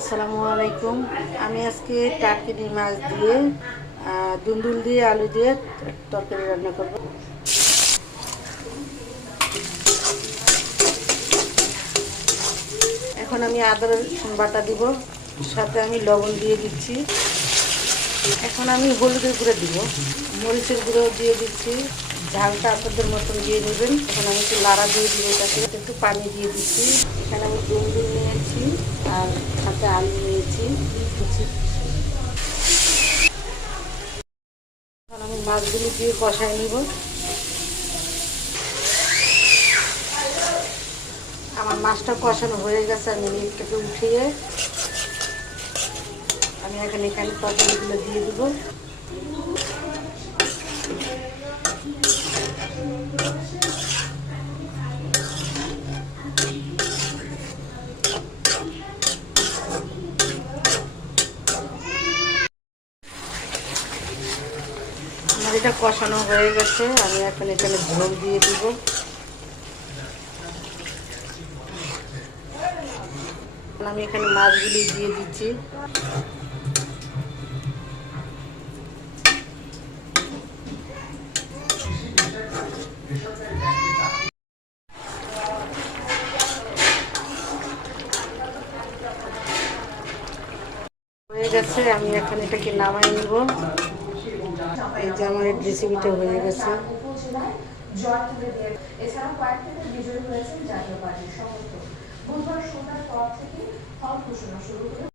আসসালামু আলাইকুম। আমি আজকে টাটকিনি মাছ দিয়ে দুন্দুল দিয়ে আলু দিয়ে তরকারি রান্না করব। এখন আমি আদা রসুন বাটা দিব, সাথে আমি লবণ দিয়ে দিচ্ছি। এখন আমি হলুদের গুঁড়ো দিব, মরিচের গুঁড়ো দিয়ে দিচ্ছি। ঝালটা আপনাদের মতন দিয়ে নেবেন। এখন আমি একটু লাড়া দিয়ে দিব, তাতে একটু পানি দিয়ে দিচ্ছি। এখানে আমি দুন্দুল নিয়েছি আর সাথে আলু নিয়েছি। এখন আমি মাছগুলো দিয়ে কষায় নিব। আমার মাছটা কষানো হয়ে গেছে, আমি একটু উঠিয়ে আমি এখানে তরকারিগুলো দিয়ে দিব। আমার এটা কষানো হয়ে গেছে, আমি এখন এখানে ঝোল দিয়ে দিব। আমি এখানে মাছগুলি দিয়ে দিচ্ছি। হয়ে গেছে, আমি এখন এটাকে নামাই নিব। এই যে আমার রেসিপিটা হয়ে গেছে। এছাড়াও কয়েকটি বিজয়ী হয়েছেন জাতীয় পার্টির সমর্থক। বুধবার সন্ধ্যার পর থেকে ফল ঘোষণা শুরু হলো।